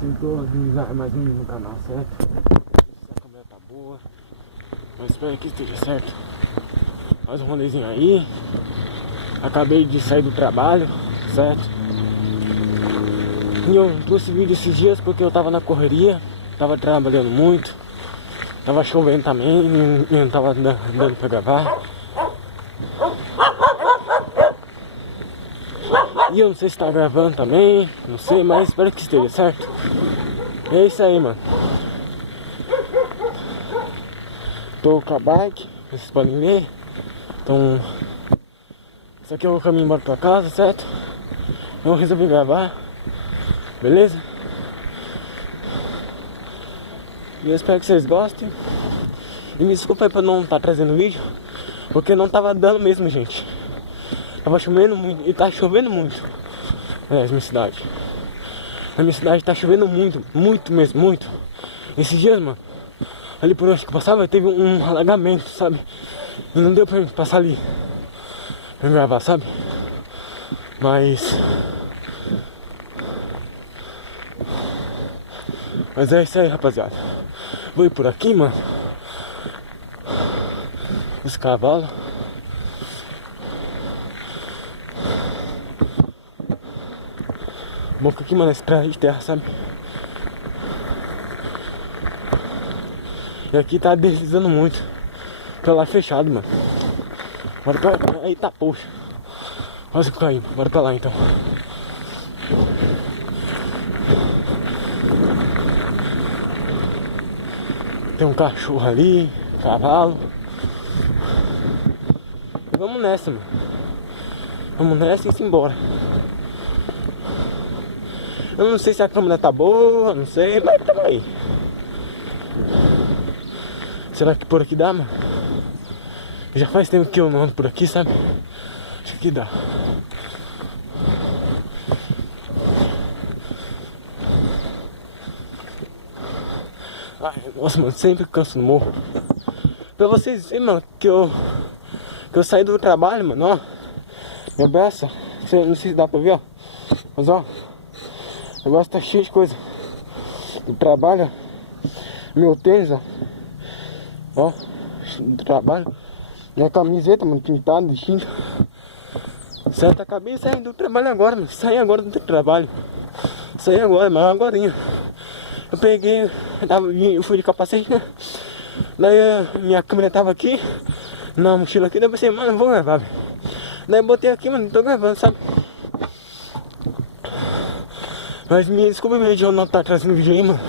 aceitou avisar mais um no canal, certo? A câmera tá boa. Eu espero que esteja certo. Mais um rolezinho aí. Acabei de sair do trabalho, certo? E eu trouxe vídeo esses dias porque eu tava na correria, tava trabalhando muito, tava chovendo também, e não tava dando pra gravar. E eu não sei se tá gravando também, não sei, mas espero que esteja certo. É isso aí, mano. Tô com a bike, vocês podem ver. Então, isso aqui é o caminho embora pra casa, certo? Eu resolvi gravar, beleza? E eu espero que vocês gostem. E me desculpa aí pra não estar trazendo vídeo, porque não tava dando mesmo, gente. Tava chovendo muito, e tá chovendo muito. Na minha cidade. Na minha cidade tá chovendo muito, muito mesmo, muito. Esses dias, mano, ali por onde que passava, teve um alagamento, sabe? E não deu pra passar ali pra gravar, sabe? Mas é isso aí, rapaziada. Vou ir por aqui, mano. Os cavalos. Bom que aqui, mano, é estrada de terra, sabe? E aqui tá deslizando muito. Tá lá fechado, mano. Bora pra... Eita, poxa. Quase que caímos. Bora pra lá, então. Tem um cachorro ali, cavalo. E vamos nessa, mano. Vamos nessa e embora. Eu não sei se a câmera tá boa, não sei, mas tamo aí. Será que por aqui dá, mano? Já faz tempo que eu não ando por aqui, sabe? Acho que dá. Ai, nossa, mano, sempre canso no morro. Pra vocês verem, mano, que eu saí do trabalho, mano, ó. Minha braça, não sei se dá pra ver, ó. Mas ó, o negócio tá cheio de coisa. Do trabalho, meu tênis, ó. Ó, do trabalho. Minha camiseta, mano, pintada de tinta. Certo, acabei saindo do trabalho agora, mano. Saí agora do trabalho. Saí agora, mas agorinha. Eu peguei, eu fui de capacete, né? Daí minha câmera tava aqui, na mochila aqui, daí eu pensei, mano, eu vou gravar, velho. Daí eu botei aqui, mano, tô gravando, sabe? Mas me desculpa mesmo de eu não estar trazendo vídeo aí, mano.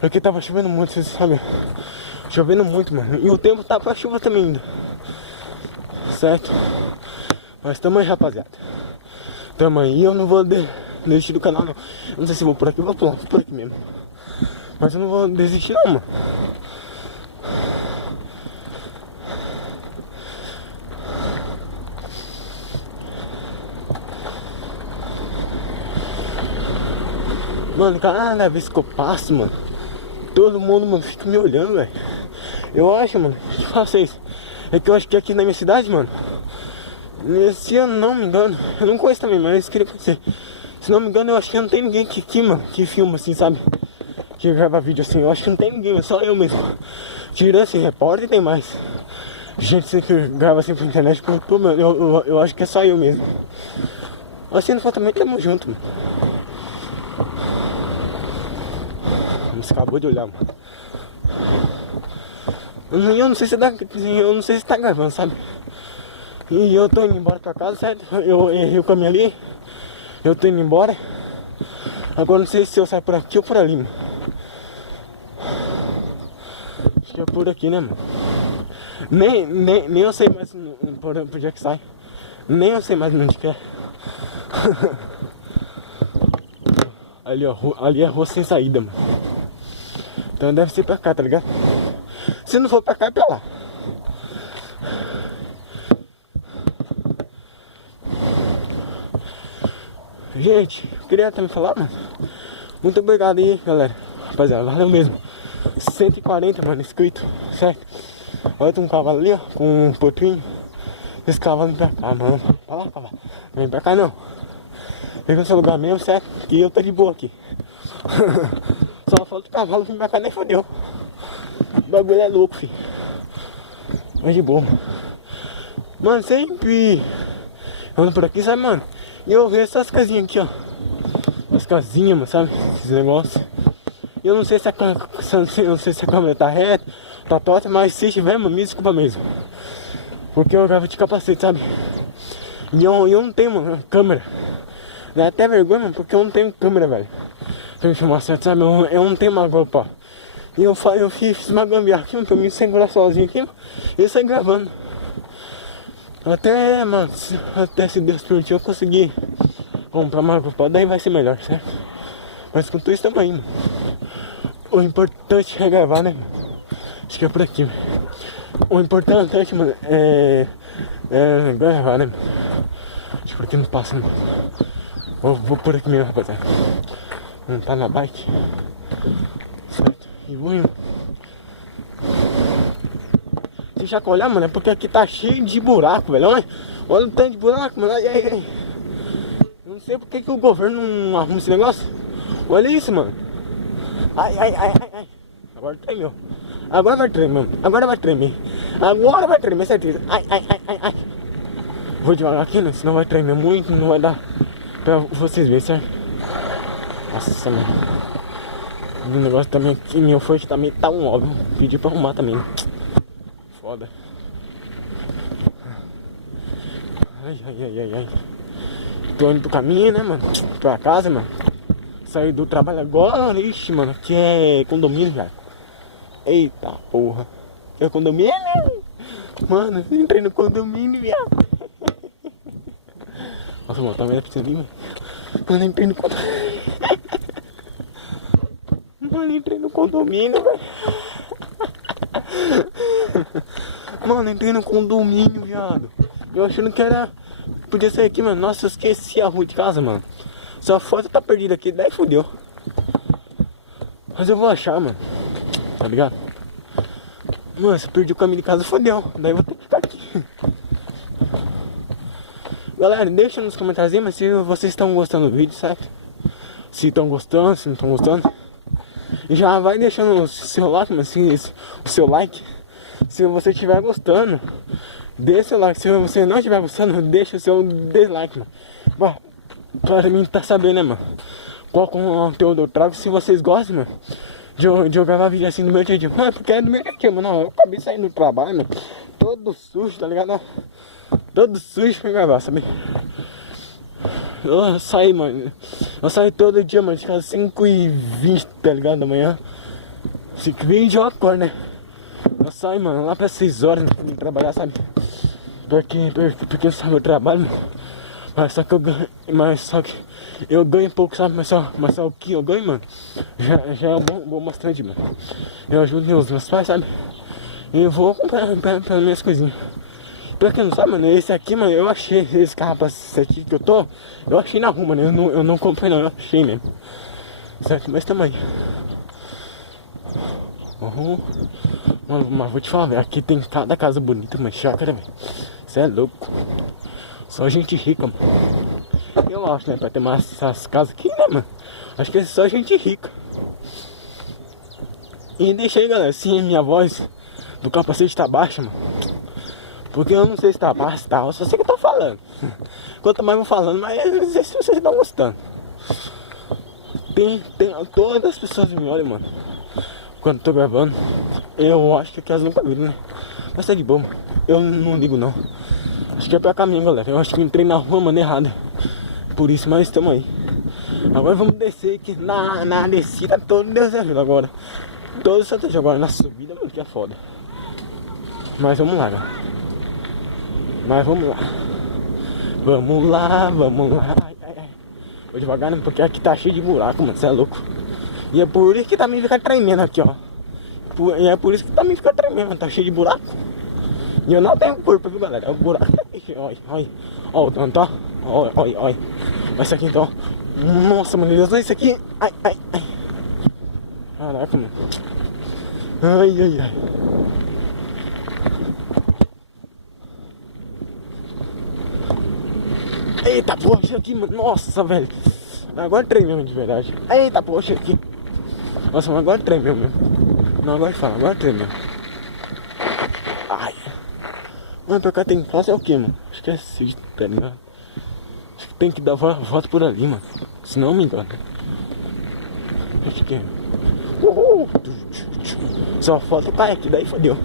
Porque tava chovendo muito, vocês sabem. Chovendo muito, mano. E o tempo tá pra chuva também ainda. Certo? Mas tamo aí, rapaziada. Tamo aí, eu não vou desistir do canal, não. Eu não sei se vou por aqui, vou por aqui mesmo. Mas eu não vou desistir não, mano. Mano, cada vez que eu passo, mano, todo mundo, mano, fica me olhando, velho. Eu acho, mano, que vocês. É que eu acho que aqui na minha cidade, mano, esse ano, não me engano, eu não conheço também, mas eu queria conhecer. Se não me engano, eu acho que não tem ninguém aqui, mano, que filma assim, sabe? Que grava vídeo assim, eu acho que não tem ninguém, é só eu mesmo. Tirando esse repórter, tem mais gente assim, que grava assim pra internet, por YouTube, mano, eu acho que é só eu mesmo. Assim, no for também, tamo junto, mano. Você acabou de olhar, mano. Eu não sei se eu não sei se tá gravando, sabe? E eu tô indo embora pra casa, certo? Eu errei o caminho ali. Eu tô indo embora. Agora não sei se eu saio por aqui ou por ali, mano. Acho que é por aqui, né, mano? Nem eu sei mais por onde é que sai. Nem eu sei mais onde que é. Ali, ó, ali é a rua sem saída, mano. Então deve ser pra cá, tá ligado? Se não for pra cá, é pra lá. Gente, eu queria também falar, mano. Muito obrigado aí, galera. Rapaziada, valeu mesmo. 140, mano, inscrito, certo? Olha, tem um cavalo ali, ó, com um potrinho. Esse cavalo vem pra cá, mano. Olha lá, cavalo. Vem pra cá, não. Fica no seu lugar mesmo, certo? Que eu tô de boa aqui. Só falta o cavalo vir pra cá, nem fodeu. O bagulho é louco, filho. Mas de boa. Mano, sempre ando por aqui, sabe, mano? E eu vejo essas casinhas aqui, ó. As casinhas, mano, sabe? Esses negócios. E eu não sei se a câmera tá reta, tá torta, mas se tiver, mano, me desculpa mesmo. Porque eu gravo de capacete, sabe? E eu não tenho, mano, câmera. Dá até vergonha, mano, porque eu não tenho câmera, velho. Pra me filmar certo, sabe? Eu não tenho uma GoPro. E eu fiz uma gambiarra aqui, mano, pra eu me segurar sozinho aqui, mano, e sair gravando. Até, mano, até se Deus permitir eu conseguir comprar uma GoPro, daí vai ser melhor, certo? Mas com tudo isso também, mano. O importante é gravar, né, mano? Acho que é por aqui, mano. O importante, mano, é gravar, né, mano? Acho que por aqui não passa, né, mano? Vou por aqui mesmo, rapaziada. Não tá na bike. Certo? E vou indo. Se chacoalhar, mano, é porque aqui tá cheio de buraco, velho. Olha o tanto de buraco, mano. Ai. Eu não sei porque que o governo não arruma esse negócio. Olha isso, mano. Ai. Agora tremeu. Agora vai tremer, mano. Agora vai tremer, certeza. Ai. Vou devagar aqui, né? Senão vai tremer muito. Não vai dar pra vocês verem, certo? Nossa, mano. O negócio também aqui, meu foice também tá um óbvio. Pedi pra arrumar também. Foda. Ai. Tô indo pro caminho, né, mano? Pra casa, mano. Saí do trabalho agora. Ixi, mano, aqui é condomínio, velho. Eita porra. É condomínio? Mano, entrei no condomínio, viado. Nossa, mano, tá vendo pra você ali, mano? Mano, entrei no condomínio. Mano, entrei no condomínio, velho. Mano, entrei no condomínio, viado. Eu achando que era... Podia sair aqui, mano. Nossa, eu esqueci a rua de casa, mano. Sua foto tá perdida aqui, daí fudeu. Mas eu vou achar, mano. Tá ligado? Mano, se eu perdi o caminho de casa, fudeu. Daí eu vou ter que ficar aqui. Galera, deixa nos comentários aí, mas se vocês estão gostando do vídeo, certo? Se estão gostando, se não estão gostando. E já vai deixando o seu like, mas o seu like. Se você estiver gostando, deixa o seu like. Se você não estiver gostando, deixa o seu dislike, mano. Bom, pra mim tá sabendo, né, mano? Qual conteúdo eu trago. Se vocês gostam, mano, de eu gravar vídeo assim no meu dia a dia. Mano, porque é do meu dia a dia, mano. Eu acabei saindo do trabalho, mano. Todo sujo, tá ligado? Todo sujo pra gravar, sabe? Eu saí, mano. Eu saí todo dia, mano, de casa 5h20, tá ligado? Da manhã. 5h20 eu acordo, né? Eu saio, mano, lá pra 6 horas pra mim trabalhar, sabe? Porque eu sabe, eu trabalho, mano. Mas só que eu ganho pouco, sabe? Mas só o que eu ganho, mano, já é bom bastante, mano. Eu ajudo meus pais, sabe? E eu vou comprar minhas coisinhas. Pra quem não sabe, mano, esse aqui, mano, eu achei esse capacete que eu achei na rua, mano, eu não comprei não, eu achei mesmo. Certo, mas tamo aí. Mano, mas vou te falar, velho, aqui tem cada casa bonita, mas chácara, velho. Isso é louco. Só gente rica, mano. Eu acho, né, pra ter mais essas casas aqui, né, mano. Acho que é só gente rica. E deixa aí, galera, se minha voz do capacete tá baixa, mano. Porque eu não sei se tá baixo, tá, eu só sei que eu tô falando. Quanto mais eu vou falando, mais eu não sei se vocês estão gostando. Todas as pessoas me olham, mano, quando eu tô gravando. Eu acho que aqui elas nunca viram, né? Mas tá de boa, mano. Eu não ligo não. Acho que é pra caminho, galera. Eu acho que entrei na rua, mano, errada. Por isso, mas estamos aí. Agora vamos descer aqui na descida, todo Deus ajuda agora. Todo estratégia agora na subida, mano, que é foda. Mas vamos lá, galera. Vamos lá. Ai. Vou devagar, né? Porque aqui tá cheio de buraco, mano. Você é louco. E é por isso que também fica tremendo aqui, ó. E é por isso que também fica tremendo, mano. Tá cheio de buraco. E eu não tenho corpo, viu, galera? O buraco tá cheio. Olha. Ó, o tanto, ó. Olha. Olha isso aqui, então. Nossa, mano. Deus, olha isso aqui. Ai. Caraca, mano. Ai. Eita, porra, isso aqui, mano. Nossa, velho. Agora tremeu de verdade. Eita, poxa, aqui. Nossa, mas agora tremeu mesmo. Não, agora fala, agora tremeu. Ai. Mano, pra cá tem que fazer o que, mano? Esqueci, tá ligado? Acho que tem que dar volta por ali, mano. Se não me engano. Acho que é. Só falta o kayak, daí fodeu.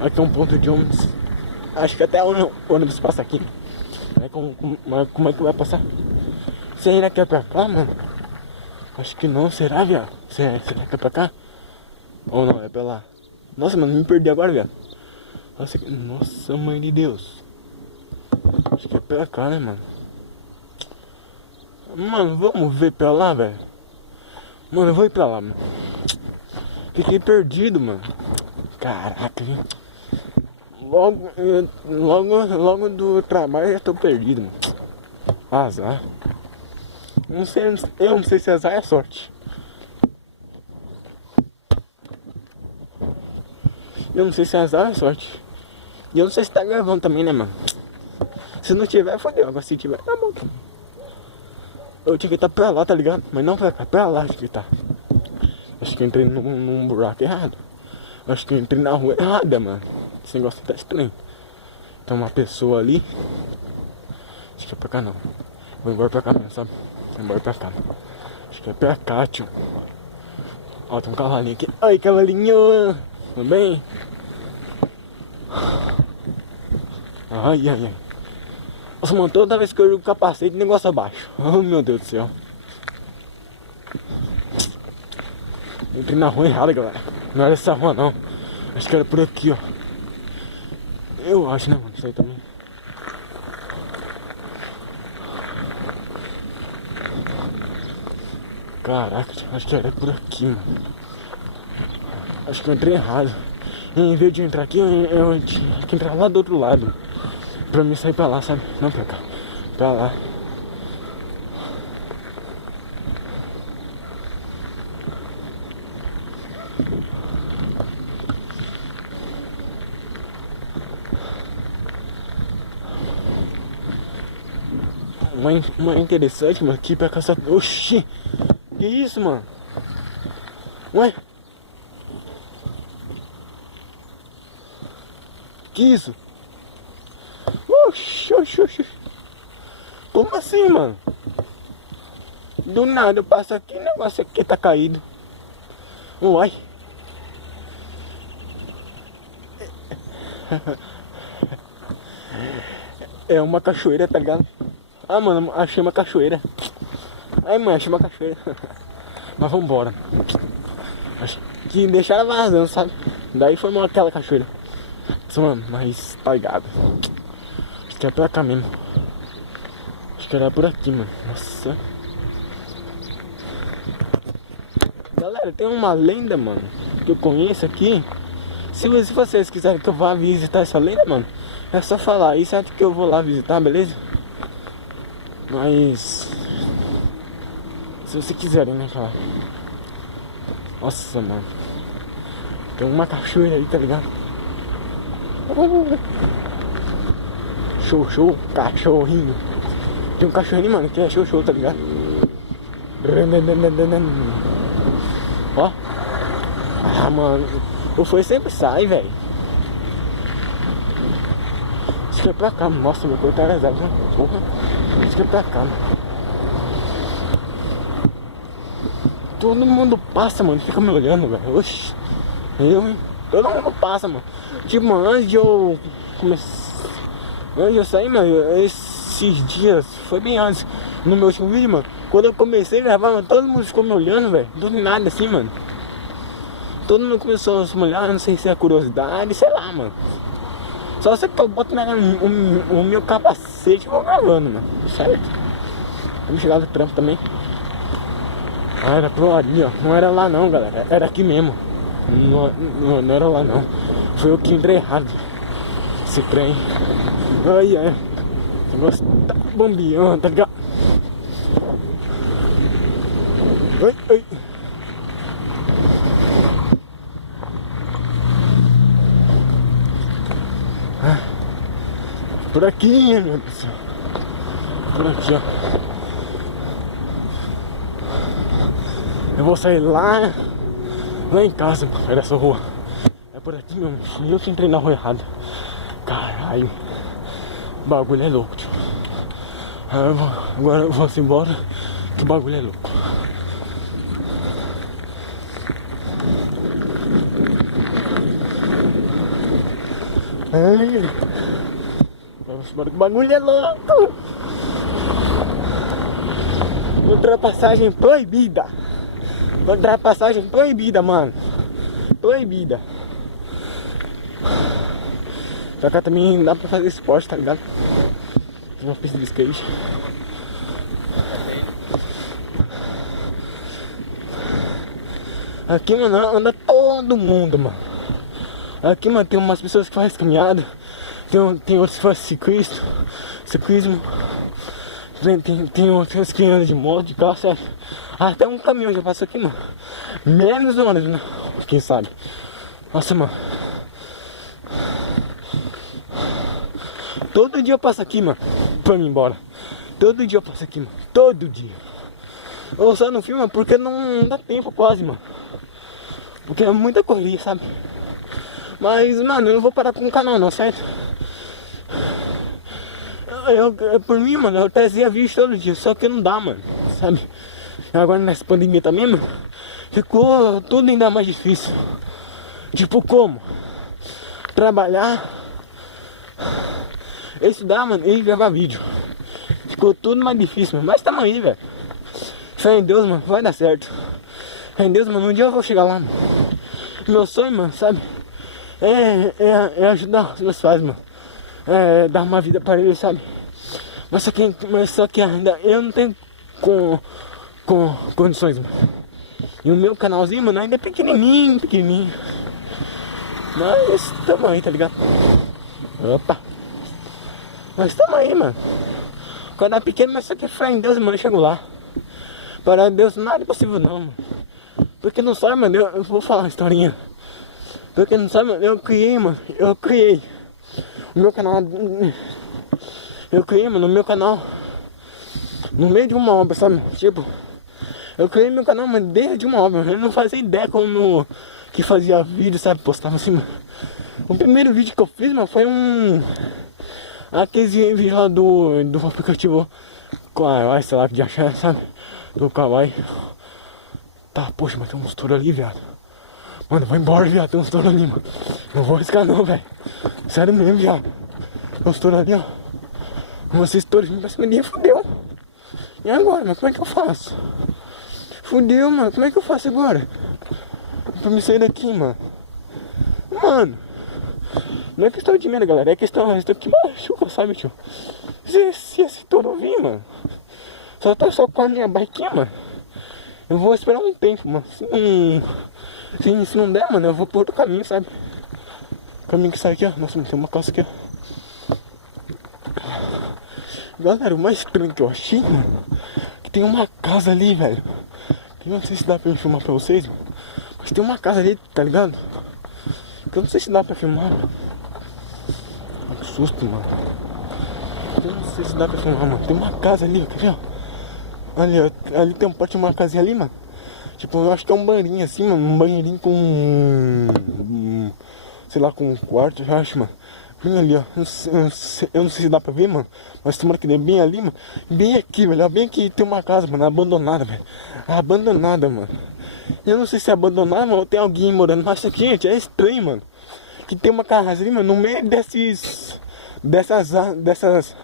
Aqui é um ponto de ônibus. Acho que até o ônibus passa aqui. Aí como é que vai passar? Você ainda quer pra cá, mano? Acho que não, será, viado? Será que é pra cá? Ou não, é pra lá? Nossa, mano, me perdi agora, viado. Nossa, mãe de Deus. Acho que é pra cá, né, mano? Mano, vamos ver pra lá, velho. Mano, eu vou ir pra lá, mano. Fiquei perdido, mano. Caraca, viu? Logo do trabalho eu já tô perdido, mano. Azar. Eu não sei se azar é sorte. Eu não sei se azar é sorte. E eu não sei se tá gravando também, né, mano? Se não tiver, fodeu. Agora se tiver, tá bom. Eu tinha que estar pra lá, tá ligado? Mas não pra cá, pra lá acho que tá. Acho que eu entrei num buraco errado. Acho que eu entrei na rua errada, mano. Esse negócio tá estranho. Tem uma pessoa ali. Acho que é pra cá não. Vou embora pra cá mesmo, sabe? Vou embora pra cá. Acho que é pra cá, tio. Ó, tem um cavalinho aqui. Ai, cavalinho! Tudo bem? Ai, ai, ai. Nossa, mano, toda vez que eu jogo capacete, o negócio abaixo. Oh, meu Deus do céu. Entrei na rua errada, galera. Não era essa rua, não. Acho que era por aqui, ó. Eu acho, né, mano? Isso aí também. Caraca, acho que era por aqui, mano. Acho que eu entrei errado. Em vez de entrar aqui, eu tinha que entrar lá do outro lado. Pra mim sair pra lá, sabe? Não pra cá. Pra lá. Uma interessante, mano, aqui pra caçar. Oxi! Que isso, mano? Ué? Que isso? Oxi, oxi, oxi. Como assim, mano? Do nada eu passo aqui, o negócio aqui tá caído. Uai. É uma cachoeira, tá ligado? Ah, mano, achei uma cachoeira. Ai, mãe, achei uma cachoeira. Mas vambora. Acho que deixaram vazando, sabe? Daí foi aquela cachoeira. Mano, mas tá ligado. Acho que é pra cá mesmo. Acho que era por aqui, mano. Nossa. Galera, tem uma lenda, mano, que eu conheço aqui. Se vocês quiserem que eu vá visitar essa lenda, mano, é só falar aí, certo? Que eu vou lá visitar, beleza? Mas se vocês quiserem, né, cara? Nossa, mano, tem uma cachoeira aí, tá ligado? Show, show, cachorrinho. Tem um cachorrinho, mano, que é show, show, tá ligado? Ó. Ah, mano, o foi sempre sai, velho. Acho que é pra cá, nossa, meu corpo tá arrasado, né? Porra. Acho que é pra cá, mano. Todo mundo passa, mano, fica me olhando, velho. Oxi. Hein? Todo mundo passa, mano. Tipo, mano, antes de eu começar. Antes de eu sair, mano, esses dias, foi bem antes, no meu último vídeo, mano. Quando eu comecei a gravar, mano, todo mundo ficou me olhando, velho. Do nada assim, mano. Todo mundo começou a se olhar, não sei se é curiosidade, sei lá, mano. Só sei que eu boto o meu capacete e vou gravando, mano. Certo? Vamos chegar no trampo também. Ah, era pro ali, ó. Não era lá não, galera. Era aqui mesmo. Não era lá não. Foi eu que entrei errado. Esse trem. Ai, ai. O negócio tá bombeando, tá ligado? Ai, ai. Por aqui, meu Deus do céu. Por aqui, ó. Eu vou sair lá em casa, mano, dessa rua. É por aqui mesmo. Eu que entrei na rua errada. Caralho. O bagulho é louco, tio. Agora eu vou embora. Que o bagulho é louco. Ai. Vamos embora que o bagulho é louco. Ultrapassagem proibida. Ultrapassagem proibida, mano. Proibida. Pra cá também dá pra fazer esporte, tá ligado? Tem uma pista de skate. Aqui, mano, anda todo mundo, mano. Aqui, mano, tem umas pessoas que fazem caminhada. Tem outros que fazem ciclismo. Tem outros que andam de moto, de carro, certo? Até um caminhão já passou aqui, mano. Menos ônibus, né? Quem sabe? Nossa, mano. Todo dia eu passo aqui, mano, pra mim ir embora. Todo dia eu passo aqui, mano. Todo dia. Eu só não filmo porque não dá tempo quase, mano. Porque é muita correria, sabe? Mas, mano, eu não vou parar com o canal não, certo? Por mim, mano, eu trazia vídeo todo dia. Só que não dá, mano, sabe? Agora nessa pandemia também, mano, ficou tudo ainda mais difícil. Tipo, como? Trabalhar, estudar, mano, e gravar vídeo. Ficou tudo mais difícil, mano. Mas tamo aí, velho. Fé em Deus, mano, vai dar certo. Fé em Deus, mano, um dia eu vou chegar lá, mano. Meu sonho, mano, sabe? É ajudar os meus pais, mano. É dar uma vida para eles, sabe? Mas só que ainda eu não tenho condições, mano. E o meu canalzinho, mano, ainda é pequenininho. Mas tamo aí, tá ligado? Opa! Mas tamo aí, mano. Quando é pequeno, mas só que fé em Deus, mano, eu chego lá. Para Deus nada é possível não, mano. Porque não sabe, mano, eu vou falar uma historinha. Porque não sabe, mano, eu criei o meu canal. Eu criei, mano, o meu canal no meio de uma obra, sabe? Tipo, eu criei meu canal, mano, desde uma obra. Eu não fazia ideia como que fazia vídeo, sabe? Postava assim, mano. O primeiro vídeo que eu fiz, mano, foi aqueles vídeos lá do aplicativo Kawaii, sei lá, que de achar, sabe? Do Kawaii. Tá, poxa, mas tem uns touros ali, viado. Mano, vai embora, viado, tem uns touros ali, mano. Não vou arriscar não, velho. Sério mesmo, viado. Tem uns touros ali, ó. Vocês touros vindo pra cima de mim, fudeu. E agora, mano, como é que eu faço? Fudeu, mano, como é que eu faço agora? Pra me sair daqui, mano. Mano, não é questão de medo, galera. É questão que machuca, sabe, tio? Se esse touro vir, mano, só com a minha bikezinha, mano, eu vou esperar um tempo, mano. Se não der, mano, eu vou por outro caminho, sabe? O caminho que sai aqui, ó. Nossa, mano, tem uma calça aqui, ó. Galera, o mais estranho que eu achei, mano, que tem uma casa ali, velho. Eu não sei se dá pra eu filmar pra vocês, mano, mas tem uma casa ali, tá ligado? Que eu não sei se dá pra filmar, mano. Que susto, mano. Eu não sei se dá pra filmar, mano. Tem uma casa ali, ó, quer ver, ó? Ali tem um pote de uma casinha ali, mano. Tipo, eu acho que é um banheirinho assim, mano. Um banheirinho com sei lá, com um quarto, eu acho, mano. Bem ali, ó. Eu não sei se dá pra ver, mano. Mas tomara que dê bem ali, mano. Bem aqui, velho. Bem aqui tem uma casa, mano. Abandonada, velho. Abandonada, mano. Eu não sei se é abandonada, mano, ou tem alguém morando. Mas, gente, é estranho, mano. Que tem uma casa ali, mano. No meio dessas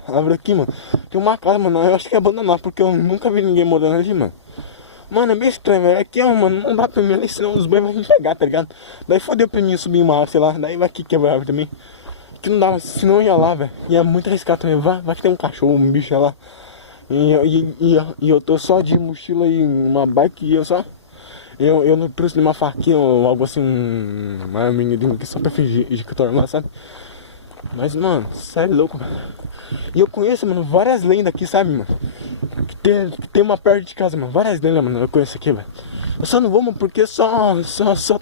árvores aqui, mano. Tem uma casa, mano. Eu acho que é abandonada, porque eu nunca vi ninguém morando ali, mano. Mano, é meio estranho, velho. Aqui, ó, mano, não dá pra mim ali, senão os banhos vão me pegar, tá ligado? Daí fodeu pra mim subir uma árvore, sei lá. Daí vai aqui quebrar a árvore também. Que não dava, senão eu ia lá, velho. E é muito arriscado também. Vai que tem um cachorro, um bicho lá. E eu tô só de mochila e uma bike e eu não trouxe nenhuma faquinha ou algo assim, uma arminha aqui só pra fingir que eu tô armado, sabe? Mas, mano, sério, louco, mano. E eu conheço, mano, várias lendas aqui, sabe, mano? Que tem uma perto de casa, mano. Várias lendas, mano, eu conheço aqui, velho. Eu só não vou, mano, porque só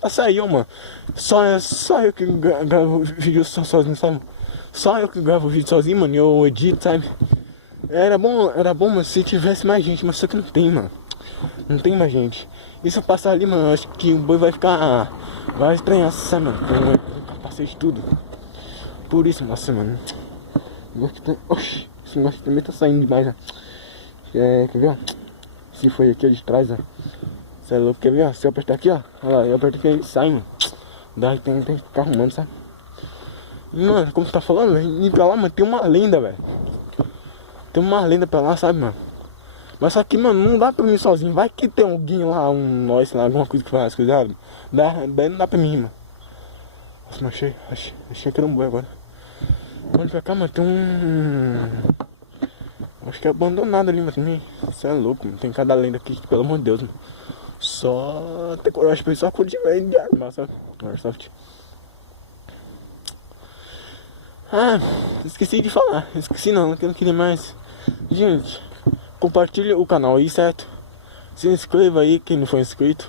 tá saindo, mano. Só eu que gravo vídeo sozinho, sabe? Só eu que gravo vídeo sozinho, mano, e eu edito, sabe? Era bom, mano, se tivesse mais gente, mas só que não tem, mano. Não tem mais gente. E se eu passar ali, mano, eu acho que o boi vai ficar... Vai estranhar, sabe, mano? Com o capacete e tudo. Por isso, nossa, mano. Oxi, esse negócio também tá saindo demais, ó. Quer ver, ó? Se foi aqui de trás, ó. Você é louco, quer ver, ó? Se eu apertar aqui, ó. Olha lá, eu aperto aqui e sai, mano. Daí tem que ficar arrumando, sabe? E, mano, como você tá falando, ir pra lá, mano, tem uma lenda, velho. Tem uma lenda pra lá, sabe, mano? Mas só que, mano, não dá pra mim sozinho. Vai que tem alguém lá, nós, sei lá, alguma coisa que faz, cuidado. Daí não dá pra mim, mano. Nossa, mas achei que era um boi agora. Mano, pra cá, mano, tem um... Acho que é abandonado ali, mas também. Você é louco, mano. Tem cada lenda aqui, pelo amor de Deus, mano. Só ter coragem pra ir só quando tiver de arma, sabe? Airsoft. Ah, esqueci de falar. Esqueci não, que eu não queria mais. Gente, compartilha o canal aí, certo? Se inscreva aí, quem não for inscrito.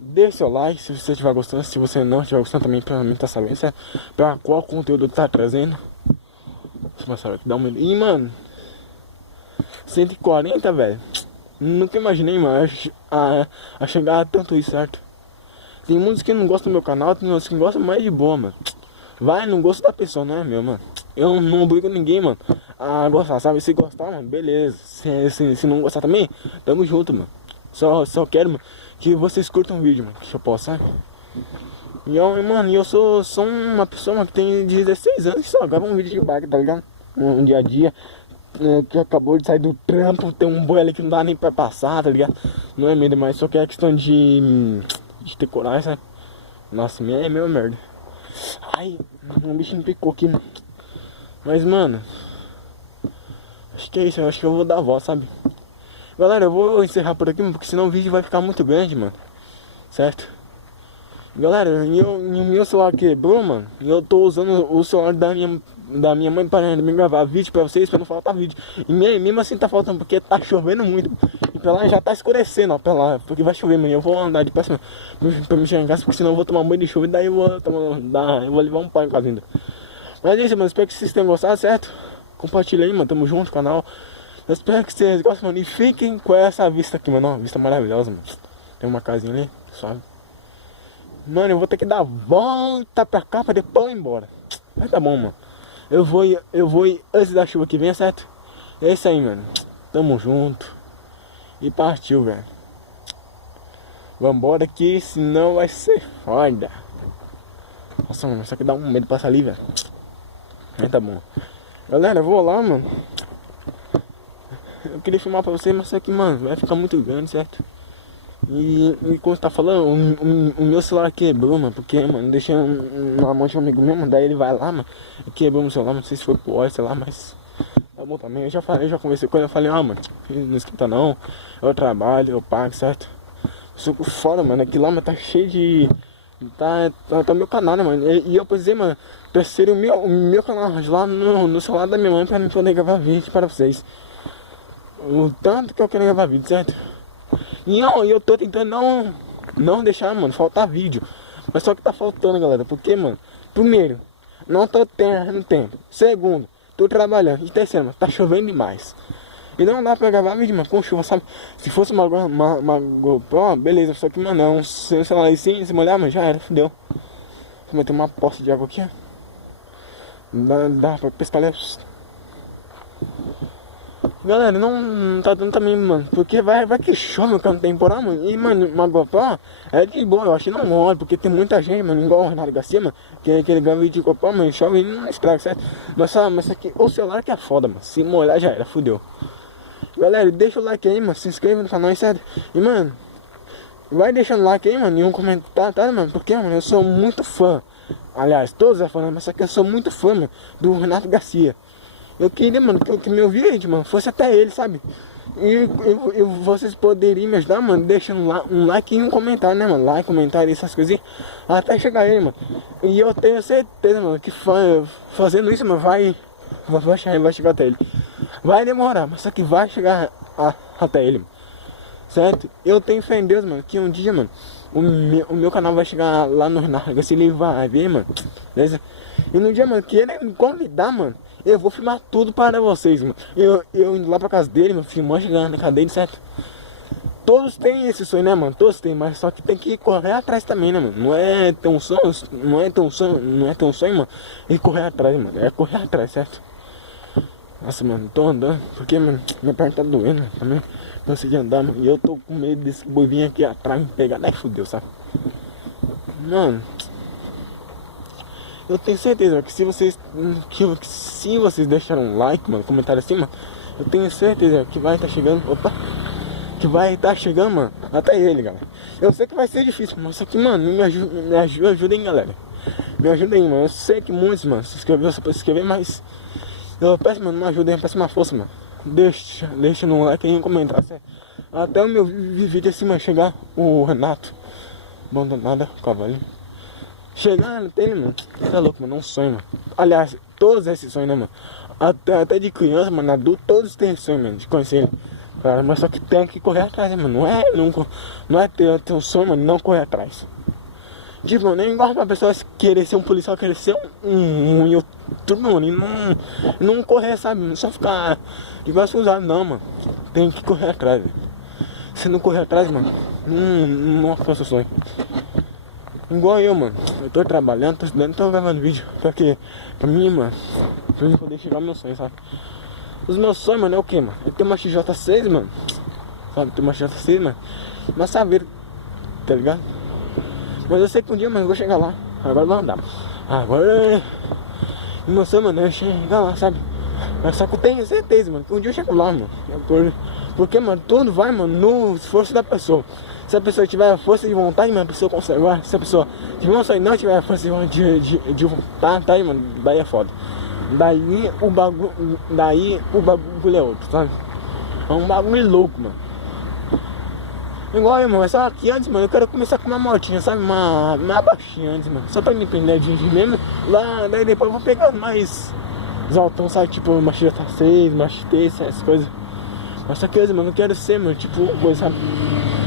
Deixe seu like se você estiver gostando. Se você não estiver gostando também, pra mim tá sabendo, certo? Pra qual conteúdo tá trazendo. Deixa eu mostrar aqui, dá uma... Ih, mano, 140, velho. Nunca imaginei, mano, a chegar a tanto isso, certo? Tem muitos que não gostam do meu canal, tem outros que gostam mais de boa, mano. Vai no gosto da pessoa, não é meu, mano. Eu não brigo com ninguém, mano. Ah, gostar, sabe? Se gostar, mano, beleza. Se não gostar também, tamo junto, mano. Só quero, mano, que vocês curtam o vídeo, mano. Que eu possa, sabe? E eu sou uma pessoa, mano, que tem 16 anos e só grava um vídeo de bike, tá ligado? Um dia a dia. Que acabou de sair do trampo, tem um boi ali que não dá nem pra passar, tá ligado? Não é medo, mas só que é questão de ter coragem, sabe? Nossa, é meu merda. Ai, um bicho me picou aqui, mano. Mas, mano, acho que é isso, eu acho que eu vou dar a voz, sabe? Galera, eu vou encerrar por aqui, mano, porque senão o vídeo vai ficar muito grande, mano. Certo? Galera, o meu celular quebrou, mano. E eu tô usando o celular da minha mãe para me gravar vídeo pra vocês, pra não faltar vídeo. E mesmo assim tá faltando, porque tá chovendo muito. E pra lá já tá escurecendo, ó, pra lá. Porque vai chover, mano. Eu vou andar de péssima pra me chegar em casa, porque senão eu vou tomar banho de chuva. E daí eu vou levar um pau em casa ainda. Mas é isso, mano. Espero que vocês tenham gostado, certo? Compartilha aí, mano. Tamo junto, canal. Eu espero que vocês gostem, mano. E fiquem com essa vista aqui, mano. Ó, vista maravilhosa, mano. Tem uma casinha ali, suave. Mano, eu vou ter que dar a volta pra cá pra depois ir embora. Mas tá bom, mano. Eu vou ir antes da chuva que vem, certo? É isso aí, mano. Tamo junto. E partiu, velho. Vambora aqui, senão vai ser foda. Nossa, mano, isso aqui dá um medo de passar ali, velho. Mas tá bom. Galera, eu vou lá, mano. Eu queria filmar pra vocês, mas isso aqui, mano, vai ficar muito grande, certo? E como você tá falando, o meu celular quebrou, mano, porque, mano, deixei na mão de um amigo meu, mano, daí ele vai lá, mano, e quebrou meu celular, não sei se foi pro óleo, sei lá, mas tá bom também. Eu já conversei com ele, eu falei, mano, não esquenta não, eu trabalho, eu pago, certo? Sou fora, mano, aqui lá, mano, tá cheio de... Tá meu canal, né, mano, e eu precisei, mano, terceiro o meu canal lá no celular da minha mãe pra mim poder gravar vídeo para vocês. O tanto que eu quero gravar vídeo, certo? E eu tô tentando não deixar, mano, faltar vídeo. Mas só que tá faltando, galera. Porque, mano, primeiro, não tô tendo tempo. Segundo, tô trabalhando. E terceiro, mano, tá chovendo demais. E não dá pra gravar vídeo, mano, com chuva, sabe? Se fosse uma GoPro, beleza. Só que, mano, um celular assim, se molhar, mano, já era, fudeu. Vou meter uma poça de água aqui, ó. Dá pra pescar leve. Galera, não tá dando também, mano, porque vai que chove no temporal, mano. E, mano, uma GoPro é de boa, eu acho que não molha, porque tem muita gente, mano, igual o Renato Garcia, mano, que ele grava vídeo de GoPro, mano, chove e não estraga, certo? Mas isso aqui, o celular que é foda, mano, se molhar já era, fudeu. Galera, deixa o like aí, mano, se inscreva no canal, certo? E, mano, vai deixando like aí, mano, e um comentário, tá, mano, porque, mano, eu sou muito fã. Aliás, todos é fã, mas só que eu sou muito fã, mano, do Renato Garcia. Eu queria, mano, que meu vídeo, mano, fosse até ele, sabe? E vocês poderiam me ajudar, mano, deixando um like e um comentário, né, mano? Like, comentário, essas coisinhas, até chegar ele, mano. E eu tenho certeza, mano, que fazendo isso, mano, vai chegar até ele. Vai demorar, mas só que vai chegar até ele, mano. Certo? Eu tenho fé em Deus, mano, que um dia, mano, o meu canal vai chegar lá no Renato Garcia, ele vai ver, mano. Beleza? E no dia, mano, que ele me convidar, mano, eu vou filmar tudo para vocês, mano. Eu indo lá pra casa dele, mano, filmando, chegando na casa dele, certo? todos têm esse sonho, né, mano? Todos têm, mas só que tem que correr atrás também, né, mano? Não é ter um sonho, mano, e correr atrás, mano. É correr atrás, certo? Nossa, mano, tô andando, porque, mano, minha perna tá doendo, também. Não consegui andar, mano. E eu tô com medo desse boi vir aqui atrás me pegar, daí fudeu, sabe? Mano, eu tenho certeza que se vocês deixaram um like, mano, comentário assim, mano, eu tenho certeza que vai estar chegando, que vai estar chegando, mano, até ele, galera. Eu sei que vai ser difícil, mas só que, mano, me ajudem, galera. Me ajudem, mano. Eu sei que muitos, mano, se inscrever, mas eu peço, mano, uma ajuda aí, peço uma força, mano. Deixa no like aí, um comentário, certo? Até o meu vídeo assim, mano, chegar o Renato, bom danada, cavalinho. Chegar nele, mano, tá louco, mano, é um sonho, mano. Aliás, todos esses sonhos, né, mano? Até de criança, mano, adulto, todos têm sonho, mano, de conhecer ele. Cara, mas só que tem que correr atrás, né, mano? Não é ter um sonho, mano, não correr atrás. Tipo, eu nem gosto pra pessoa querer ser um policial, querer ser um youtuber, mano, e não correr, sabe? Não só ficar igual usado, não, mano. Tem que correr atrás, velho. Se não correr atrás, mano, não alcança o sonho. Igual eu, mano. Eu tô trabalhando, tô estudando, tô gravando vídeo. Pra mim, mano, pra mim poder chegar ao meu sonho, sabe? Os meus sonhos, mano, é o que, mano? Eu tenho uma XJ6, mano. Sabe, tem uma XJ6, mano. Uma Saveiro, tá ligado? Mas eu sei que um dia, mano, eu vou chegar lá. Agora vai andar. Agora o meu sonho, mano, é chegar lá, sabe? Mas só que eu tenho certeza, mano, que um dia eu chego lá, mano. Porque, mano, tudo vai, mano, no esforço da pessoa. Se a pessoa tiver força de vontade, mano, a pessoa consegue. Se a pessoa tiver um sonho e não tiver força de vontade, mano, daí é foda. Daí o bagulho é outro, sabe? É um bagulho louco, mano. Igual aí, mano, só que antes, mano, eu quero começar com uma motinha, sabe? Uma baixinha antes, mano. Só pra me prender de mesmo. Lá, daí depois eu vou pegar mais altos, sabe? Tipo uma XJ6, uma XT, essas coisas. Mas só que hoje, mano, eu quero ser, mano, tipo, coisa, sabe?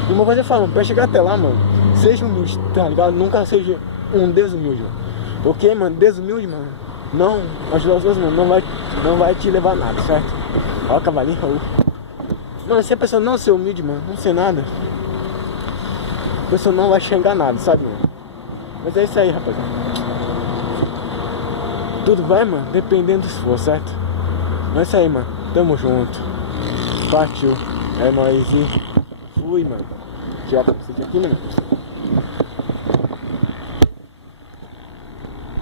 E uma coisa eu falo, pra chegar até lá, mano, seja humilde, tá ligado? Nunca seja um desumilde, mano. Porque, mano, desumilde, mano, não ajudar os outros, mano, não vai te levar a nada, certo? Ó, cavalinho, ó. Mano, se a pessoa não ser humilde, mano, não ser nada, a pessoa não vai chegar a nada, sabe, mano? Mas é isso aí, rapaziada. Tudo vai, mano, dependendo do esforço, certo? Mas é isso aí, mano. Tamo junto. Partiu. É nóis, hein? Fui, mano. Já pra você aqui, mano.